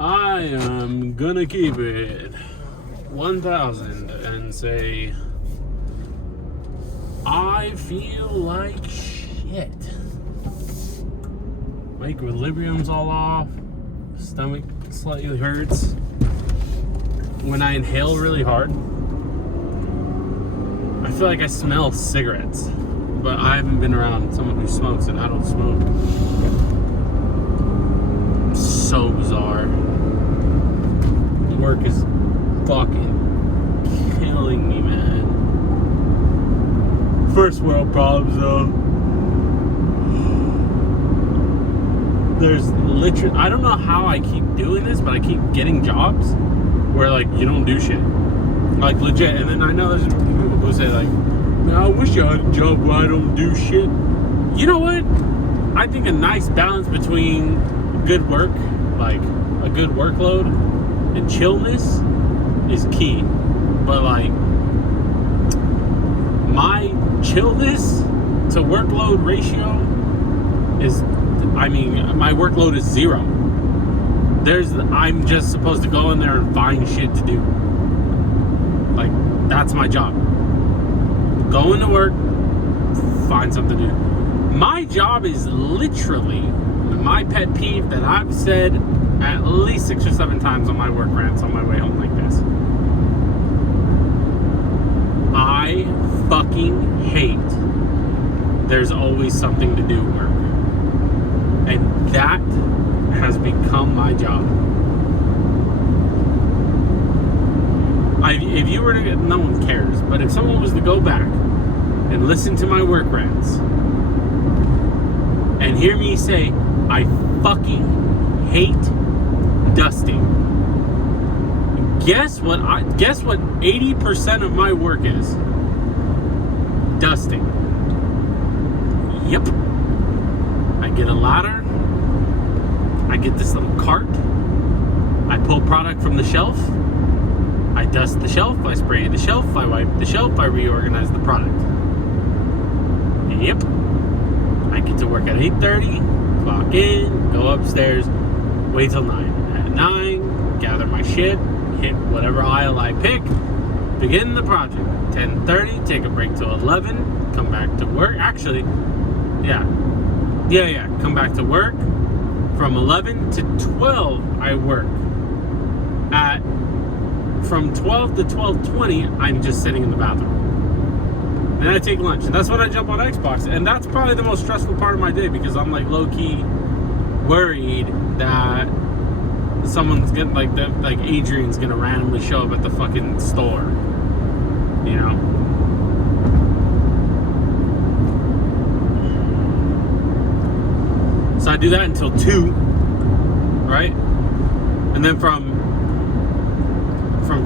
I am gonna keep it 1,000 and say I feel like shit. My equilibrium's all off. Stomach slightly hurts. When I inhale really hard, I feel like I smell cigarettes. But I haven't been around someone who smokes and I don't smoke. So bizarre. Work is fucking killing me, man. First world problems, though. There's literally, I don't know how I keep doing this, but I keep getting jobs where, like, you don't do shit. Like, legit. And then I know there's people who say, like, man, I wish I had a job where I don't do shit. You know what? I think a nice balance between good work, like a good workload, and chillness is key. But, like, my chillness to workload ratio is, I mean, my workload is 0. I'm just supposed to go in there and find shit to do. Like, that's my job. Go into work, find something to do. My job is literally my pet peeve that I've said at least 6 or 7 times on my work rants on my way home like this. I fucking hate there's always something to do work. And that has become my job. If you were to get, no one cares, but if someone was to go back and listen to my work rants and hear me say, I fucking hate dusting. Guess what 80% of my work is? Dusting. Yep. I get a ladder. I get this little cart. I pull product from the shelf. I dust the shelf. I spray the shelf. I wipe the shelf. I reorganize the product. Yep. I get to work at 8:30. Clock in. Go upstairs. Wait till 9. At 9, gather my shit. Hit whatever aisle I pick. Begin the project. 10:30. Take a break till 11. Come back to work. Actually, yeah. Come back to work. From 11 to 12, I work. From 12 to 12:20, I'm just sitting in the bathroom. Then I take lunch, and that's when I jump on Xbox. And that's probably the most stressful part of my day because I'm, like, low-key worried that someone's gonna, like Adrian's gonna randomly show up at the fucking store. You know? So I do that until 2, right? And then from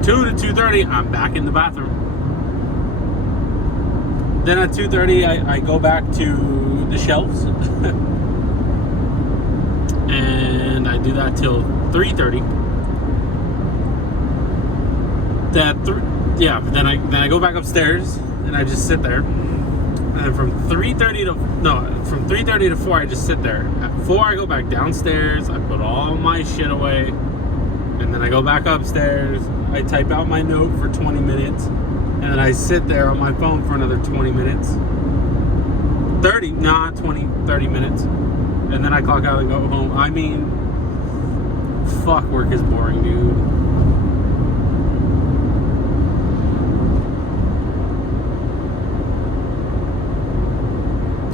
2 to 2:30, I'm back in the bathroom. Then at 2:30, I go back to the shelves. And I do that till 3:30. Then I go back upstairs and I just sit there. And from 3:30 to 4, I just sit there. At 4, I go back downstairs. I put all my shit away. And then I go back upstairs. I type out my note for 20 minutes. And then I sit there on my phone for another 20 minutes. 30 minutes. And then I clock out and go home. I mean, fuck, work is boring, dude.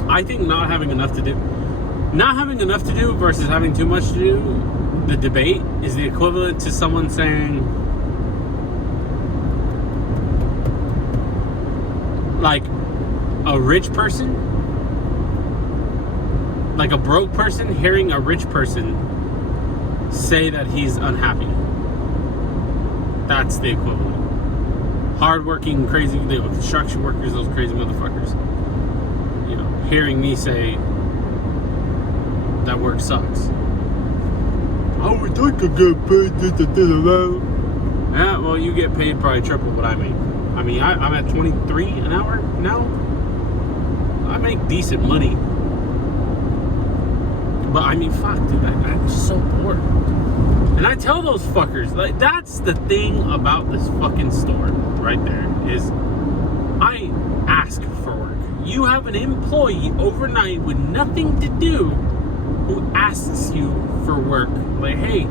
I think not having enough to do versus having too much to do, the debate is the equivalent to someone saying, like, a rich person, like a broke person hearing a rich person say that he's unhappy. That's the equivalent. Hardworking, crazy, construction workers, those crazy motherfuckers. You know, hearing me say that work sucks. I would like to get paid. Yeah, well, you get paid probably triple what I make. I mean, I'm at 23 an hour now. I make decent money. But I mean, fuck, dude, I'm just so bored. And I tell those fuckers, like, that's the thing about this fucking store right there, is I ask for work. You have an employee overnight with nothing to do who asks you for work. Like, hey,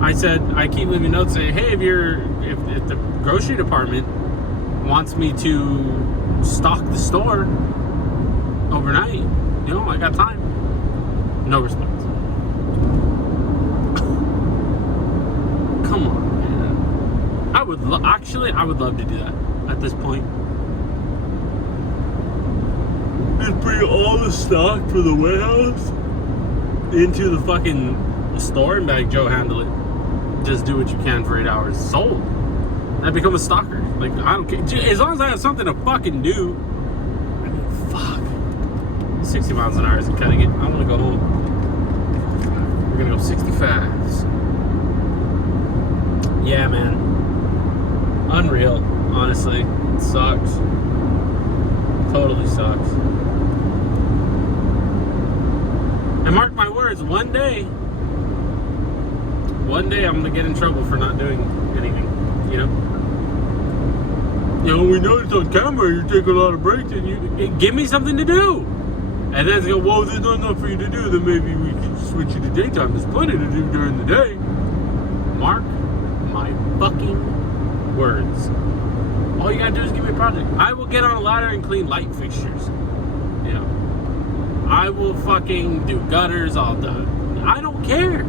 I keep leaving notes saying, hey, if the grocery department wants me to stock the store overnight, you know, I got time. No response. Come on, man. I would love to do that at this point. Just bring all the stock for the warehouse into the fucking store and be like, Joe, handle it. Just do what you can for 8 hours. Sold. I become a stalker. Like, I don't care. As long as I have something to fucking do. I mean, fuck. 60 miles an hour isn't cutting it. I want to go home. We're gonna go 65s. Yeah, man. Unreal. Honestly, it sucks. Totally sucks. And mark my words, one day I'm gonna get in trouble for not doing anything. You know. You know, we noticed on camera you take a lot of breaks, and you give me something to do. And then it's go, well, there's not enough for you to do, then maybe we could switch you to daytime. There's plenty to do during the day. Mark my fucking words. All you gotta do is give me a project. I will get on a ladder and clean light fixtures. You know. I will fucking do gutters all done. I don't care.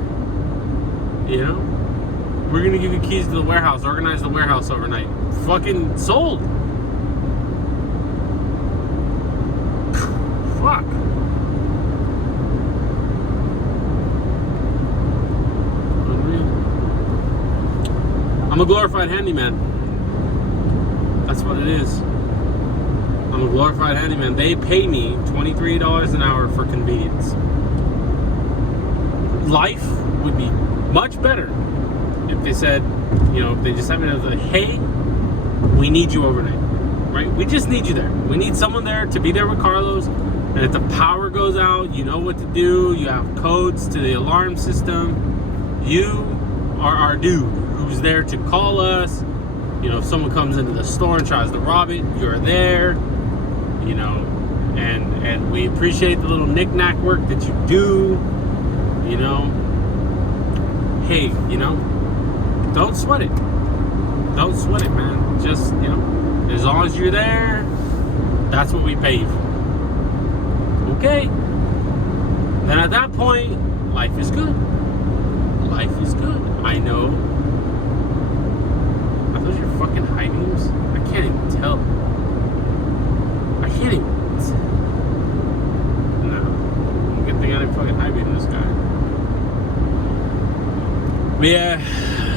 You know? We're gonna give you keys to the warehouse, organize the warehouse overnight. Fucking sold. Fuck. Unreal. I'm a glorified handyman. That's what it is. I'm a glorified handyman. They pay me $23 an hour for convenience. Life would be much better if they said, you know, if they just had me as a, hey, we need you overnight, right? We just need you there. We need someone there to be there with Carlos. And if the power goes out, you know what to do. You have codes to the alarm system. You are our dude who's there to call us. You know, if someone comes into the store and tries to rob it, you're there. You know, and we appreciate the little knick-knack work that you do. You know, hey, you know, don't sweat it. Don't sweat it, man. Just, you know, as long as you're there, that's what we pay you for. Okay. Then at that point, life is good. Life is good. I know. Are those your fucking high beams? I can't even tell. I can't even. No. Good thing I didn't fucking high beam this guy. But yeah,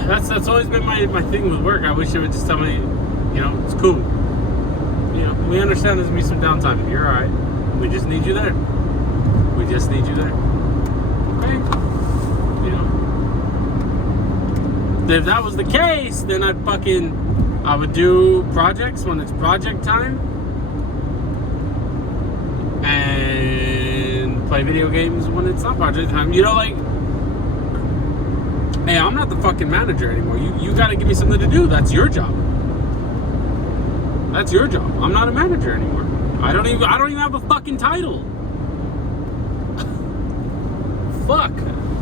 that's always been my thing with work. I wish it would just tell me, you know, it's cool. You know, we understand there's gonna be some downtime. You're alright. We just need you there. We just need you there. Okay? You know? If that was the case, then I would do projects when it's project time. And play video games when it's not project time. You know, like, hey, I'm not the fucking manager anymore. You gotta give me something to do. That's your job. That's your job. I'm not a manager anymore. I don't even have a fucking title. Fuck.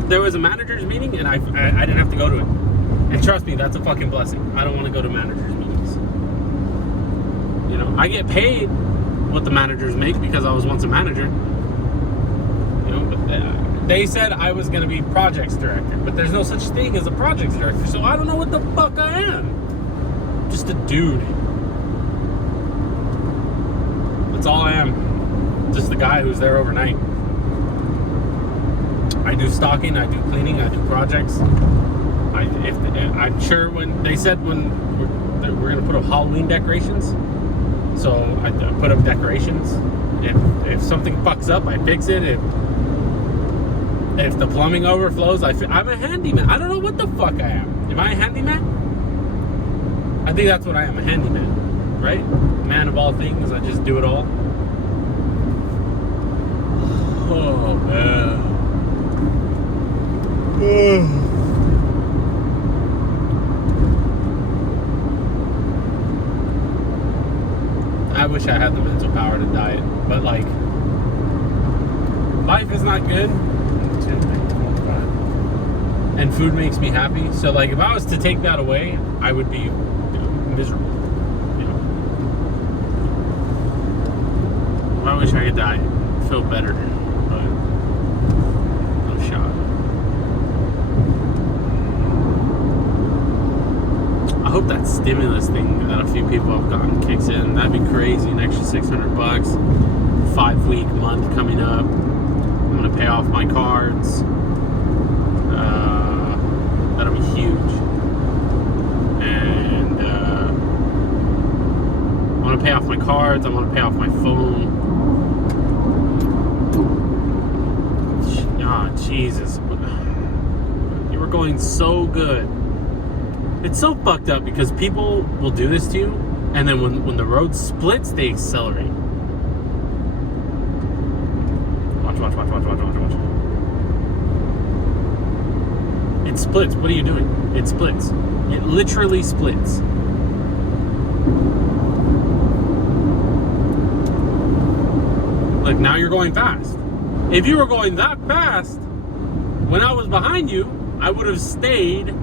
There was a manager's meeting and I didn't have to go to it. And trust me, that's a fucking blessing. I don't want to go to managers' meetings. You know, I get paid what the managers make because I was once a manager. You know, but they said I was going to be projects director, but there's no such thing as a projects director, so I don't know what the fuck I am. Just a dude. That's all I am. Just the guy who's there overnight. I do stocking, I do cleaning, I do projects. I'm sure when they said when we're gonna put up Halloween decorations, so I put up decorations. If something fucks up, I fix it. If the plumbing overflows, I'm a handyman. I don't know what the fuck I am. Am I a handyman? I think that's what I am, a handyman, right? Man of all things, I just do it all. Oh man. wish I had the mental power to diet, but like, life is not good, and food makes me happy. So like, if I was to take that away, I would be miserable. I wish I could diet, feel better, but no shot. I hope that stimulus thing that a few people have gotten kicks in. That'd be crazy. An extra $600, 5-week month coming up. I'm gonna pay off my cards. That'll be huge. And I want to pay off my cards. I want to pay off my phone. Jesus, you were going so good. It's so fucked up because people will do this to you, and then when the road splits, they accelerate. Watch. It splits. What are you doing? It splits. It literally splits. Like, now you're going fast. If you were going that fast, when I was behind you, I would have stayed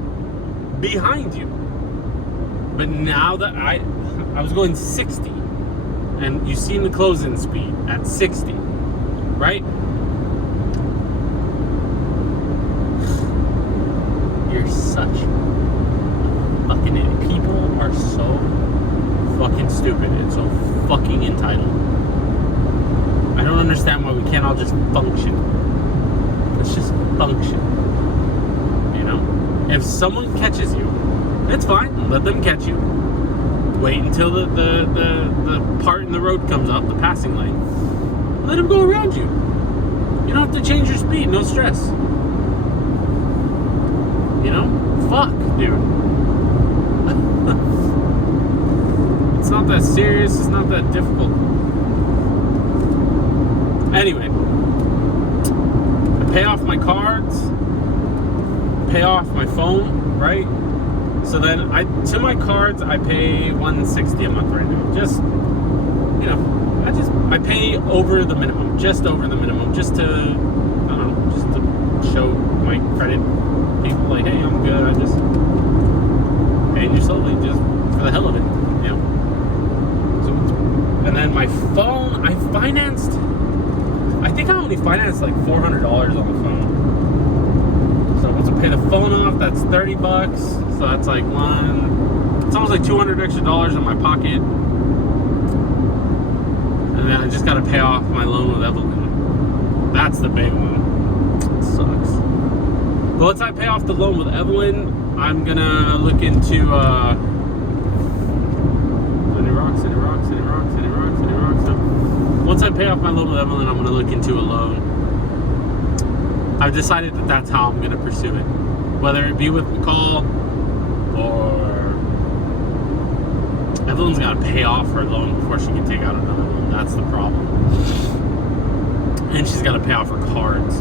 behind you. But now that I was going 60, and you seen the closing speed at 60, right? You're such a fucking idiot. People are so fucking stupid and so fucking entitled. I don't understand why we can't all just function. Let's just function. You know? If someone catches you, it's fine. Let them catch you. Wait until the part in the road comes up, the passing lane. Let them go around you. You don't have to change your speed. No stress. You know? Fuck, dude. It's not that serious. It's not that difficult. Anyway, I pay off my cards, pay off my phone, right? So then to my cards I pay $160 a month right now. Just, you know, I pay over the minimum, just over the minimum, just to, I don't know, just to show my credit people like, hey, I'm good. I just paying you slowly just for the hell of it, you know. So, and then my phone, I think I only financed like $400 on the phone. So once I pay the phone off, that's $30. So that's like it's almost like $200 extra in my pocket. And then I just got to pay off my loan with Evelyn. That's the big one. It sucks. But once I pay off the loan with Evelyn, I'm gonna look into once I pay off my loan with Evelyn, I'm going to look into a loan. I've decided that that's how I'm going to pursue it. Whether it be with McCall or Evelyn's got to pay off her loan before she can take out another loan. That's the problem. And she's got to pay off her cards.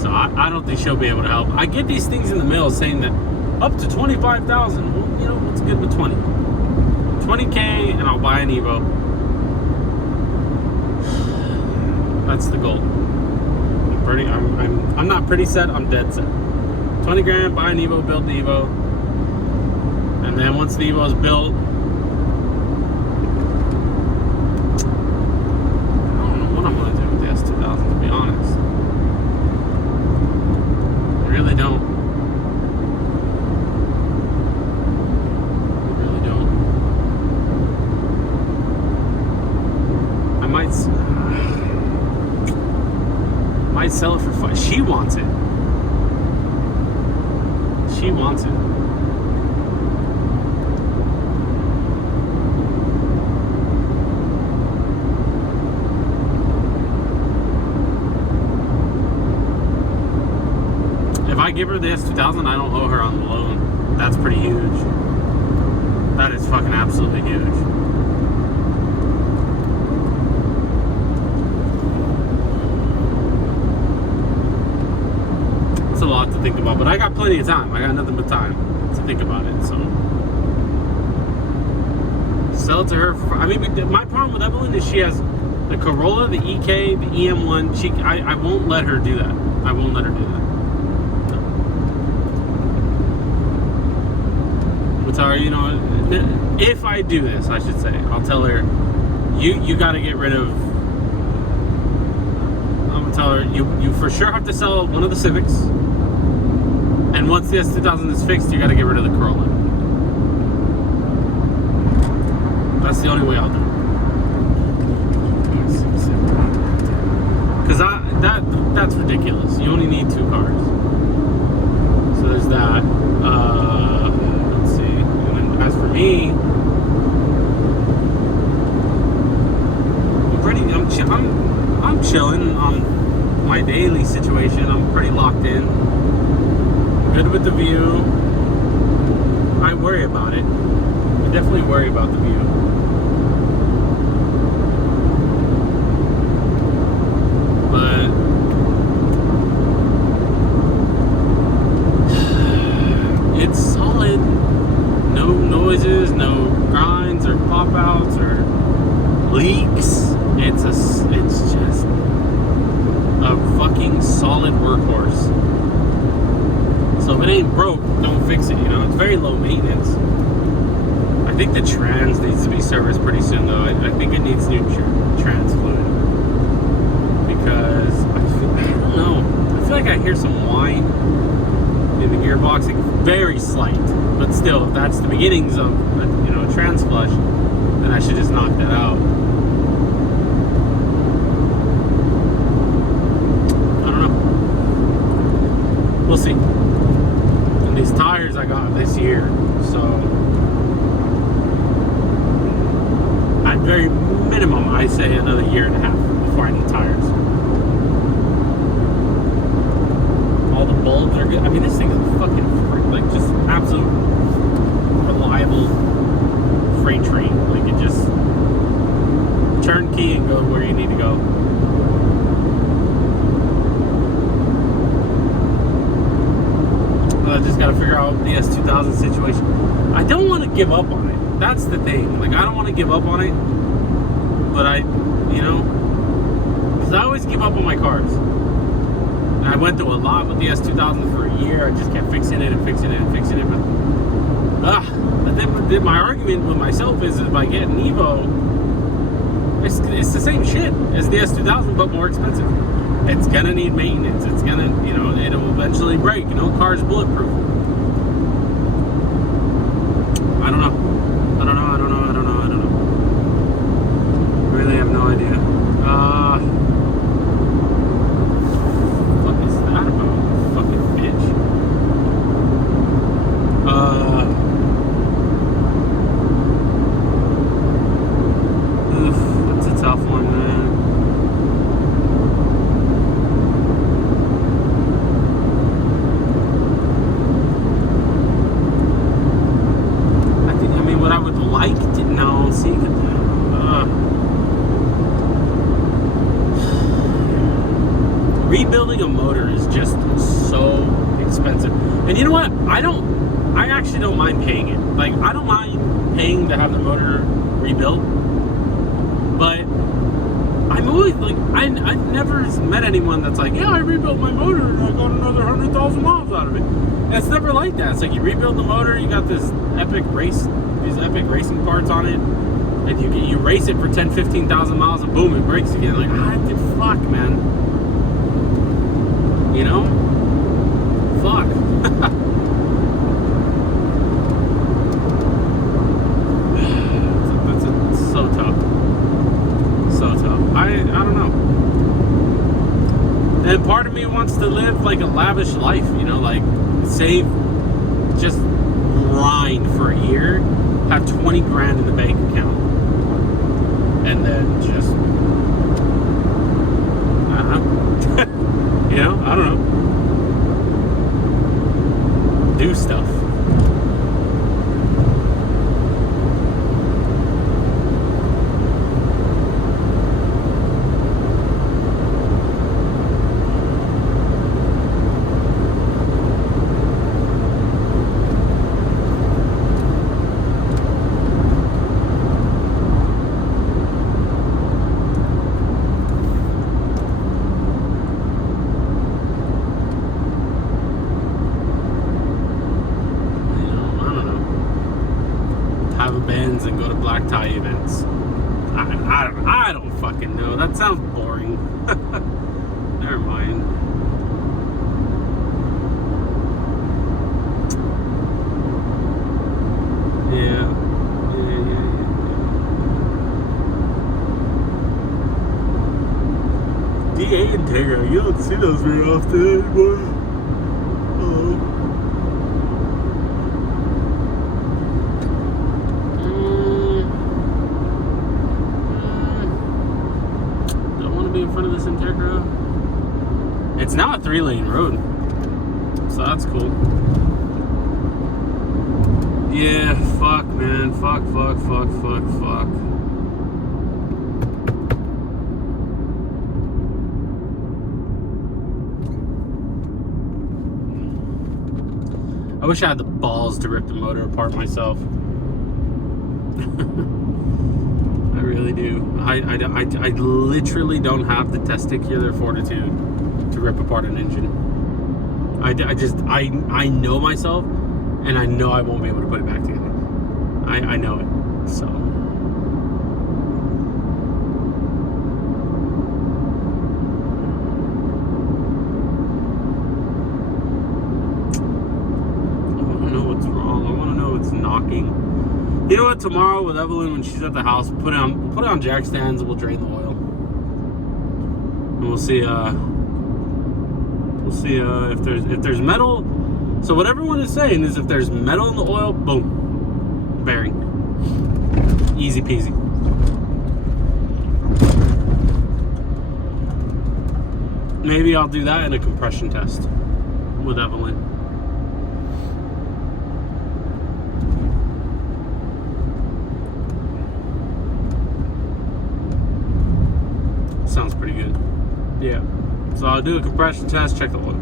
So I don't think she'll be able to help. I get these things in the mail saying that up to $25,000. Well, you know, what's good with 20? $20K and I'll buy an Evo. That's the goal. I'm not pretty set, I'm dead set. 20 grand, buy an Evo, build the Evo. And then once the Evo is built, I don't know what I'm gonna do with the S2000, to be honest. I really don't. Might sell it for $5. She wants it. She wants it. If I give her the S2000, I don't owe her on the loan. That's pretty huge. That is fucking absolutely huge. A lot to think about, but I got plenty of time. I got nothing but time to think about it. sell it to her. I mean, my problem with Evelyn is she has the Corolla, the EK, the EM1. I won't let her do that. I won't let her do that. I'll tell her, you know, if I do this, I should say, I'll tell her, you got to get rid of. I'm gonna tell her you for sure have to sell one of the Civics, and once the S2000 is fixed, you got to get rid of the Corolla. That's the only way I'll do it. Because that's ridiculous. You only need 2 cars. So there's that. Let's see. And then as for me, I'm chilling on my daily situation. I'm pretty locked in. Good with the view. I worry about it. I definitely worry about the view. But it's solid. No noises, no grinds or pop outs or leaks. It's just a fucking solid workhorse. So if it ain't broke, don't fix it, you know? It's very low maintenance. I think the trans needs to be serviced pretty soon, though. I think it needs new trans fluid. Because, I don't know. I feel like I hear some whine in the gearbox. Like, very slight. But still, if that's the beginnings of, you know, a trans flush, then I should just knock that out. I don't know. We'll see. And these tires I got this year, so at very minimum, I say another 1.5 years before I need tires. All the bulbs are good. I mean, this thing is fucking like just absolute reliable freight train. Like it just turn key and go where you need to go. I just got to figure out the S2000 situation. I don't want to give up on it. That's the thing. Like, I don't want to give up on it. But you know, because I always give up on my cars. And I went through a lot with the S2000 for a year. I just kept fixing it and fixing it and fixing it. But then my argument with myself is if I get an Evo, it's the same shit as the S2000, but more expensive. It's gonna need maintenance. It's gonna, you know, it'll eventually break. No car's bulletproof. I don't know. Really have no idea. What is that about? Fucking bitch. Oof, that's a tough one, man. Rebuilding a motor is just so expensive. And you know what? I actually don't mind paying it. Like, I don't mind paying to have the motor rebuilt. But I'm always like, I've never met anyone that's like, yeah, I rebuilt my motor and I got another 100,000 miles out of it. And it's never like that. It's like you rebuild the motor, you got these epic racing parts on it, and you race it for 10-15,000 miles and boom, it breaks again. Like, fuck, man. You know? Fuck. That's so tough. So tough. I don't know. And part of me wants to live like a lavish life, you know, like save, just grind for a year, have 20 grand in the bank account, and then just, you know, I don't know, do stuff. you don't see those very often anymore. Don't want to be in front of this Integra. It's now a 3-lane road, so that's cool. Yeah, fuck, man. Fuck. I wish I had the balls to rip the motor apart myself. I really do. I literally don't have the testicular fortitude to rip apart an engine. I know myself, and I know I won't be able to put it back together. I know it. So. Knocking. You know what? Tomorrow with Evelyn, when she's at the house, we'll put it on jack stands and we'll drain the oil, and we'll see if there's metal. So what everyone is saying is if there's metal in the oil, boom, bearing, easy peasy. Maybe I'll do that in a compression test with Evelyn. Sounds pretty good. Yeah. So I'll do a compression test, check the oil.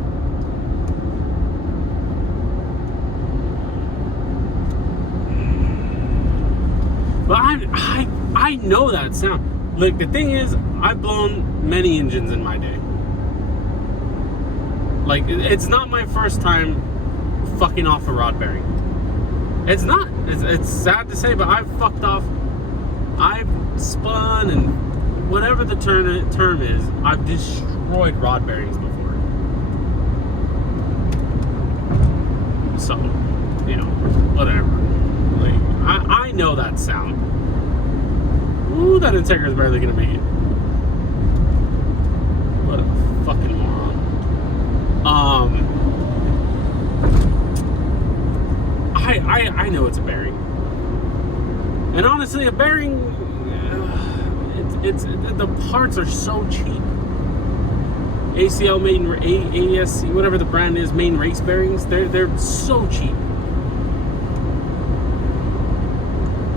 But I know that sound. Like, the thing is, I've blown many engines in my day. Like, it's not my first time fucking off a rod bearing. It's not. It's sad to say, but I've fucked off. I've spun and whatever the term is, I've destroyed rod bearings before. So, you know, whatever. Like, I know that sound. Ooh, that Integra is barely gonna make it. What a fucking moron. I know it's a bearing. And honestly, a bearing, the parts are so cheap. ACL ASC, whatever the brand is, main race bearings, they're so cheap.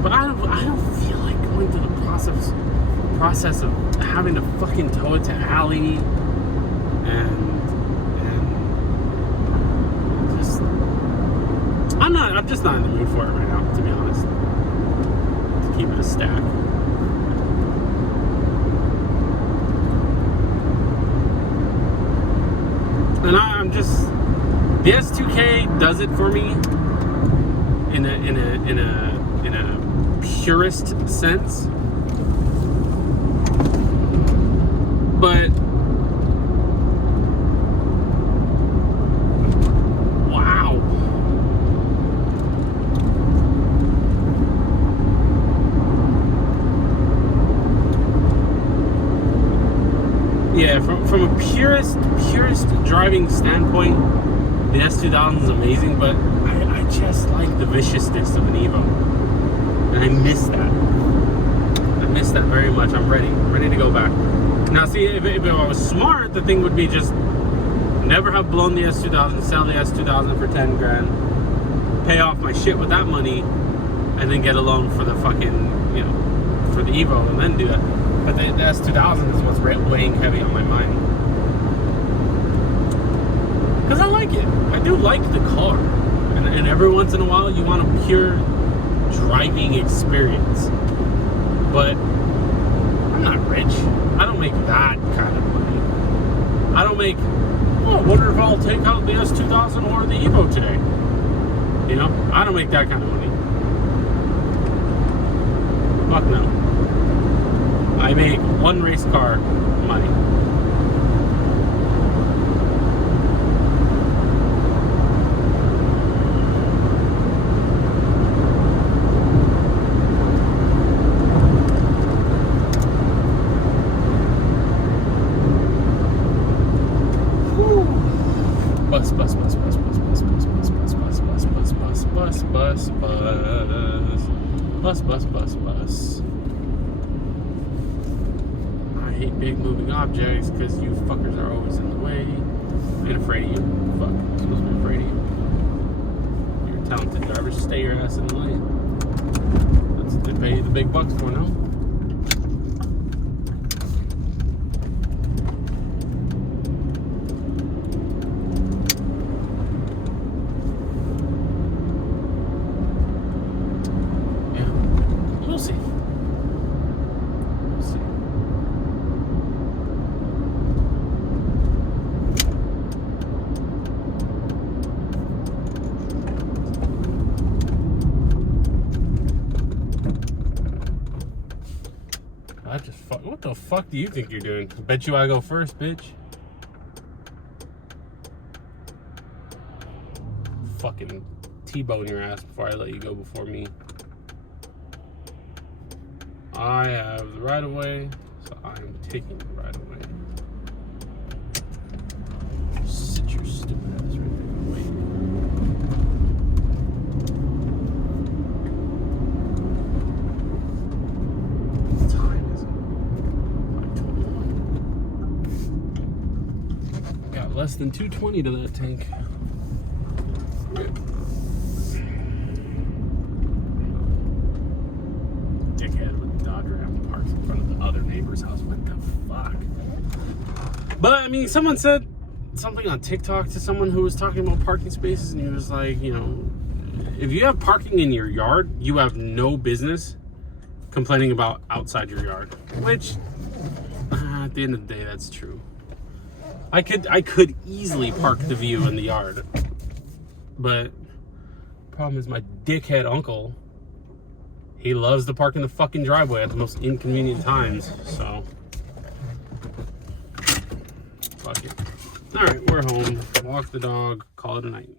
But I don't feel like going through the process of having to fucking tow it to alley and just I'm just not in the mood for it right now, to be honest. To keep it a stack. And I'm just, the S2K does it for me in a purist sense. But wow. Yeah, from a purist driving standpoint, the S2000 is amazing, but I just like the viciousness of an Evo, and I miss that. I miss that very much. I'm ready to go back. Now, see, if I was smart, the thing would be just never have blown the S2000, sell the S2000 for 10 grand, pay off my shit with that money, and then get a loan for the fucking, for the Evo, and then do that. But the S2000 is what's weighing heavy on my mind. Because I like it. I do like the car. And every once in a while, you want a pure driving experience. But I'm not rich. I don't make that kind of money. I don't make, I wonder if I'll take out the S2000 or the Evo today. I don't make that kind of money. Fuck no. I make one race car money. Bus, bus, bus, bus, bus, bus, bus, bus, bus, bus, bus, bus, bus, bus, bus, bus, bus, bus, bus. I hate big moving objects because you fuckers are always in the way. I ain't afraid of you. Fuck, I'm supposed to be afraid of you. You're a talented driver. Stay your ass in the lane. That's what they pay you the big bucks for, no? We'll see. We'll see. I just fuck. What the fuck do you think you're doing? Bet you I go first, bitch. Fucking T-bone your ass before I let you go before me. I have the right of way, so I am taking the right of way. Sit your stupid ass right there and wait. What time is it? 5:21. Got less than 220 to that tank. Dickhead with the Dodge Ram parks in front of the other neighbor's house. What the fuck? But I mean, someone said something on TikTok to someone who was talking about parking spaces, and he was like, you know, if you have parking in your yard, you have no business complaining about outside your yard. Which, at the end of the day, that's true. I could easily park the View in the yard, but the problem is my dickhead uncle. He loves to park in the fucking driveway at the most inconvenient times, so. Fuck it. Alright, we're home. Walk the dog, call it a night.